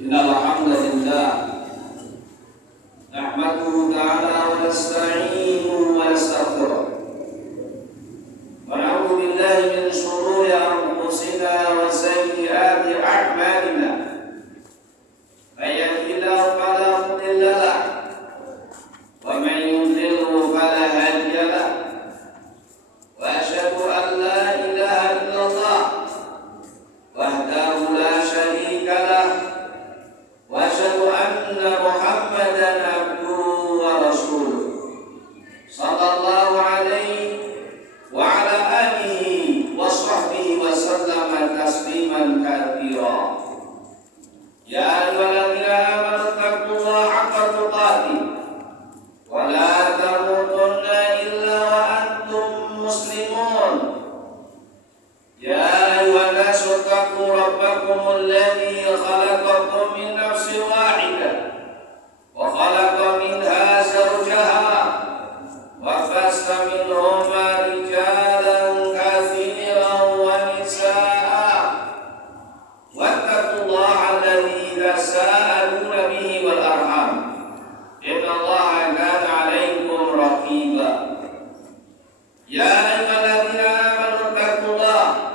Innal hamdalillah nahmaduhu ta'ala wa nasta'inuhu wa nastaghfiruh wa na'udzu billahi min shururi anfusina wa sayyiati a'malina may yahdihillahu fala mudilla lahu wa man yudlilhu fala hadiya lahu wa asyhadu an la ilaha illallah wahdahu la syarika lahu wa asyhadu anna Muhammadan abduhu wa rasuluh sallallahu alaihi wa ala alihi wa sahbihi wa sallama tasliman katsira. Ya ayyuhalladzina amanu taqullaha haqqa tuqatih wa la tamutunna illa wa antum muslimun. Ya ayyuhan nasu taqu rabbakumul ladzi khalaqakum min nafsin wahidah wa khalaqa minha zawjaha wa bassa minhuma rijalan katsiran wa nisaa'a wattaqullaha alladzi tasaaluna bihi wal arham innallaha kana 'alaykum raqiba. Ya ayyuhalladzina amanu taqullaha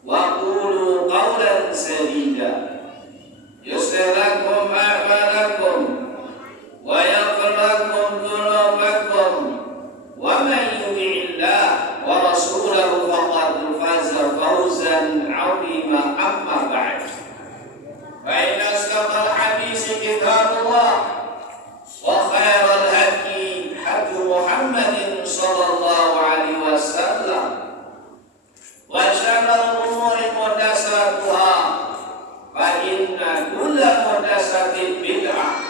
wa qulu qawlan sadida yuslih lakum a'malakum wa yaghfir lakum dhunubakum wa man yuti'illah wa rasulahu faqad faza fawzan 'azima. Amma ba'd, fa inna asdaqal haditsi kitabullah wa khairal hadi hadi Muhammadin sallallahu alaihi wasallam wa syarrul umuri muhdatsatuha fa inna kulla muhdatsatin bid'ah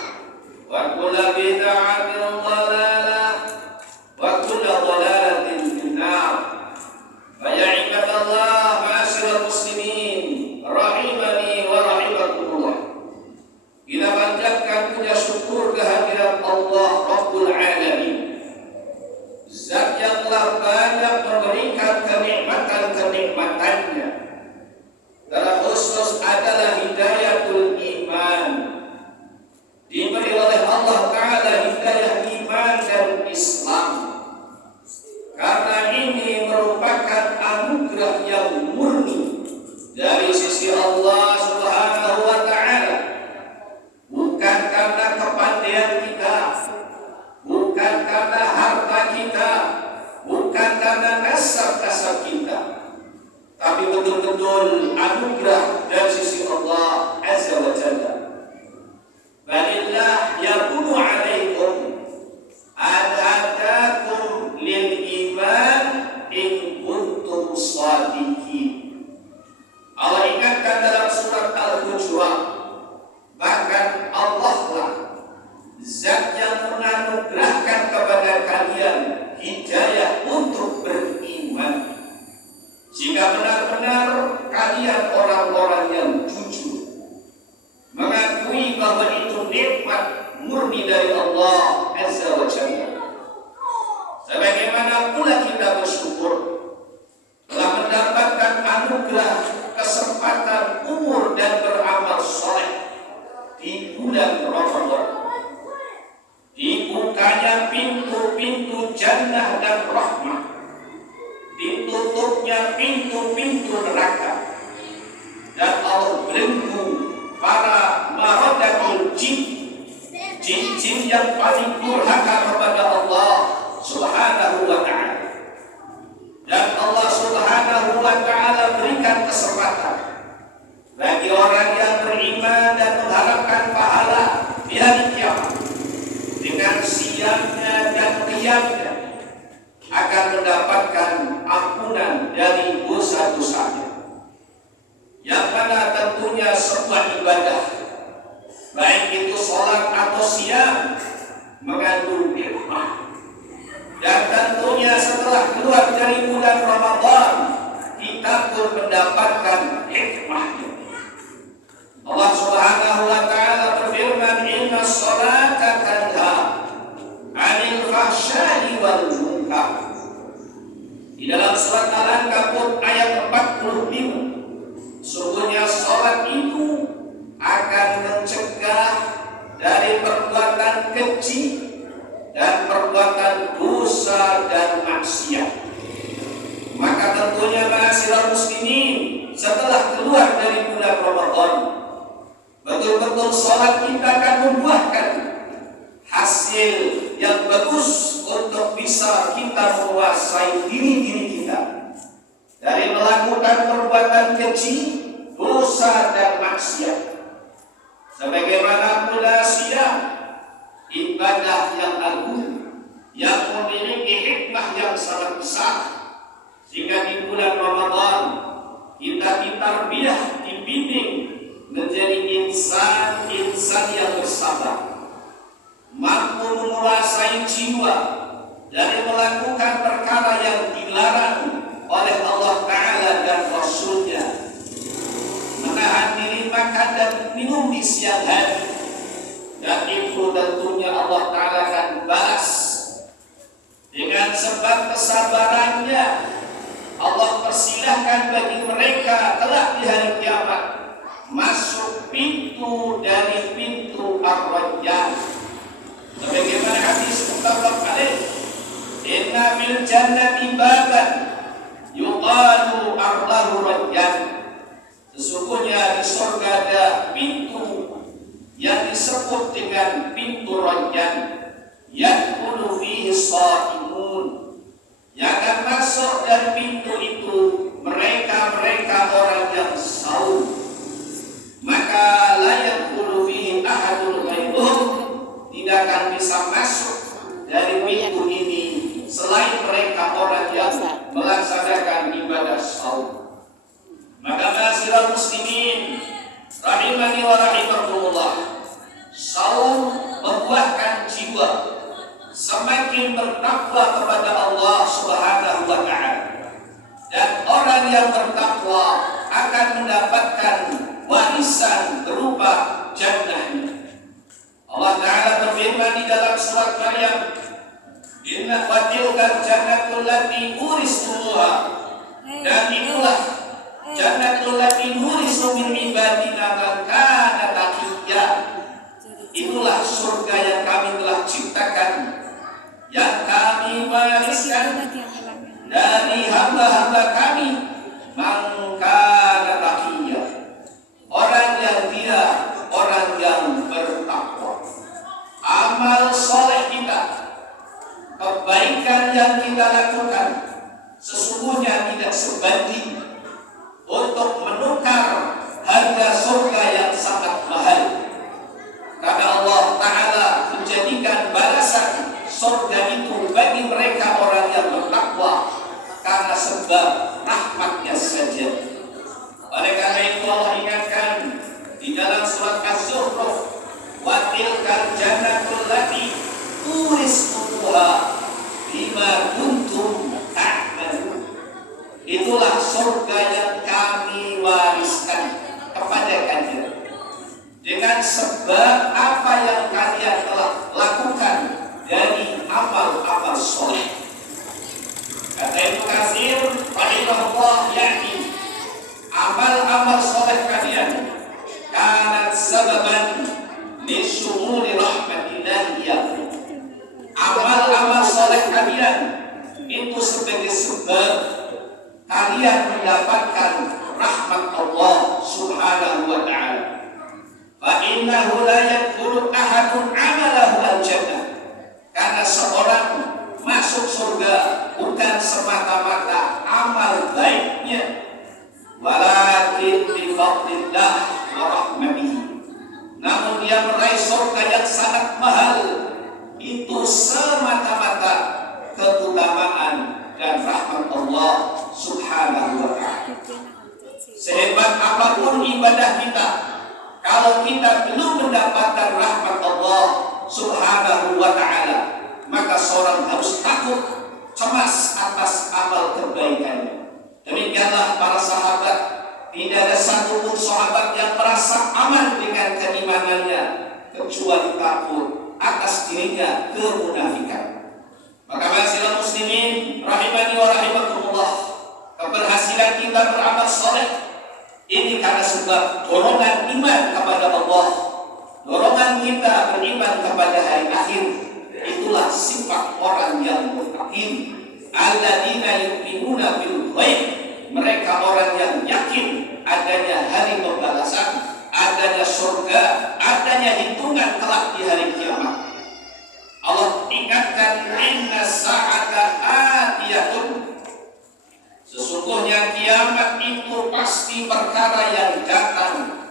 wa kulla bid'atin dhalalah wa kulla dhalalatin finnar. Fa ya ibadallah ma'asyiral muslimin rahimani wa rahimakumullah, kita panjatkan puja syukur kehadirat Allah Rabbul Alamin, Zat yang telah banyak memberikan kenikmatan-kenikmatannya. Terkhusus adalah hidayatul iman. Diberi oleh Allah Ta'ala hidayah iman dan Islam, karena ini merupakan anugerah yang murni dari sisi Allah Subhanahu wa Ta'ala, bukan karena kepandaian kita, bukan karena harta kita, bukan karena nasab-nasab kita, tapi betul-betul anugerah dari sisi Allah Azza wa Jalla. Balillah yakunu alaikum adatakum lil iman in kuntum shadiqin. Allah ingatkan dalam surat Al-Hujurat, bahkan Allah lah Zat yang menganugerahkan kepada kalian hidayah untuk beriman, jika benar-benar kalian orang-orang yang jujur, mengakui bahwa itu nikmat murni dari Allah Azza wa Jalla. Sebagaimana pula kita bersyukur telah mendapatkan anugerah kesempatan umur dan beramal saleh di bulan Ramadan, dibukanya pintu-pintu jannah dan rahmah, ditutupnya pintu-pintu neraka, dan Allah belenggu para maradatul jin yang paling durhaka kepada Allah Subhanahu wa Ta'ala. Dan Allah Subhanahu wa Ta'ala berikan kesempatan bagi orang yang beriman dan mengharapkan pahala di hari kiamat, dengan siangnya dan qiyamnya akan mendapatkan ampunan dari dosa-dosanya, yang mana tentunya sebuah ibadah, baik itu sholat atau siam, mengandung hikmah. Dan tentunya setelah keluar dari bulan Ramadan, kita pun mendapatkan hikmahnya. Allah Subhanahu wa Ta'ala berfirman, inna sholata tanha 'anil fahsya'i wal munkar. Di dalam surat Al-Ankabut ayat 45, sungguhnya sholat itu akan akan mencegah dari perbuatan keji dan perbuatan dosa dan maksiat. Maka tentunya ma'asyiral muslimin, setelah keluar dari bulan Ramadan, betul-betul sholat kita akan membuahkan hasil yang bagus untuk bisa kita menguasai diri kita dari melakukan perbuatan keji, dosa dan maksiat. Sebagaimana pula siam, ibadah yang agung yang memiliki hikmah yang sangat besar, sehingga di bulan Ramadan kita ditarbiyah, dibimbing menjadi insan yang bersabar, mampu menguasai jiwa dari melakukan perkara yang dilarang oleh Allah Ta'ala dan Rasulnya, menahan diri makan dan minum di siang hari, dan itu tentunya Allah Ta'ala akan balas dengan sebab kesabarannya. Allah persilahkan bagi mereka kelak di hari kiamat masuk pintu dari pintu Ar-Rayyan. Sebagaimana hadis muttafaq alaih, inna fil jannati baban yuqalu Ar-lahu Rayyan. Sesungguhnya di surga ada pintu yang disebut dengan pintu Rayyan, yadkhulu fihi shaimun. Yang akan masuk dari pintu itu mereka orang yang saum. Maka la yadkhulu fihi ahadun ghairuhum, tidak akan bisa masuk dari pintu ini selain mereka orang yang melaksanakan ibadah saum. Maka ma'asyiral muslimin rahimani wa rahimakumullah, saum membuahkan jiwa semakin bertakwa kepada Allah Subhanahu wa Ta'ala, dan orang yang bertakwa akan mendapatkan warisan berupa jannahnya. Allah Ta'ala berfirman di dalam surat Maryam, inna fatilkal jannatul lati uristumuha, dan itulah jannatul lati uristu min ibadina man kana taqiyya. Itulah surga yang kami telah ciptakan, yang kami wariskan dari hamba-hamba kami, man kana taqiyya, orang yang bertakwa. Amal soleh kita, kebaikan yang kita lakukan sesungguhnya tidak sebanding untuk menukar harga surga yang sangat mahal. Karena Allah Ta'ala menjadikan balasan surga itu bagi mereka orang yang bertakwa karena sebab rahmatnya saja. Oleh karena itu Allah ingatkan di dalam surat Az-Zukhruf, wa tilkal jannatul lati uristumuha bima kuntum ta'malun. Itulah surga yang kami wariskan kepada kalian dengan sebab apa yang kalian telah lakukan dari amal-amal soleh. Kata Ibnu Katsir rahimahullah, yakni amal-amal soleh kalian kanat sababan li syumuli rahmatillah. Amal-amal soleh kalian itu sebagai sebab kalian mendapatkan rahmat Allah Subhanahu wa Ta'ala. Fa innahu la yadkhulu ahadun amalahu al-jannah, karena seorang masuk surga bukan semata-mata amal baiknya, walakin bi fadlillah wa rahmatihi, namun dia meraih surga yang sangat mahal itu semata-mata keutamaan dan rahmat Allah Subhanahu wa Ta'ala. Sehebat apapun ibadah kita, kalau kita belum mendapatkan rahmat Allah Subhanahu wa Ta'ala, maka seorang harus takut, cemas atas amal kebaikannya. Demikianlah para sahabat, tidak ada satupun sahabat yang merasa aman dengan keimanannya kecuali takut atas dirinya kemunafikan. Maka ma'asyiral muslimin rahimani wa rahimakumullah, keberhasilan kita beramal soleh Ini karena sebab dorongan iman kepada Allah, dorongan kita beriman kepada hari akhir. Itulah sifat orang yang muttaqin. Alladzina yu'minuna bil ghaib. Mereka orang yang yakin adanya hari pembalasan, adanya surga, adanya hitungan kelak di hari kiamat. Allah ingatkan, inna sa'ata atiyatun. Sesungguhnya kiamat itu pasti perkara yang datang.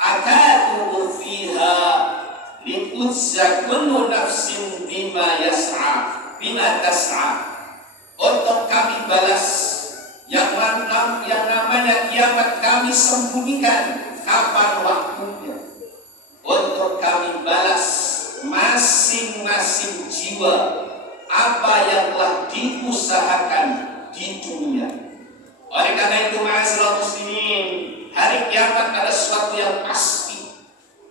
Akadu fiha litujza kullu nafsin bima tas'a. Untuk kami balas yang namanya kiamat, kami sembunyikan kapan waktunya. Untuk kami balas masing-masing jiwa apa yang telah diusahakan di dunia. Oleh karena itu, ma'asyiral muslimin, hari kiamat ada sesuatu yang pasti,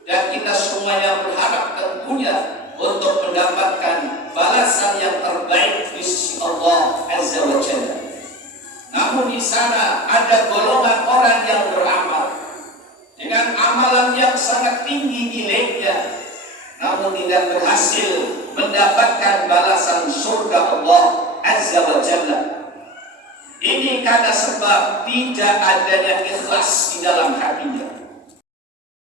dan kita semuanya berharap tentunya untuk mendapatkan balasan yang terbaik di sisi Allah Azza wa Jalla. Namun di sana ada golongan orang yang beramal dengan amalan yang sangat tinggi nilainya, namun tidak berhasil mendapatkan balasan surga Allah Azza wa Jalla. Ini karena sebab tidak adanya ikhlas di dalam hatinya.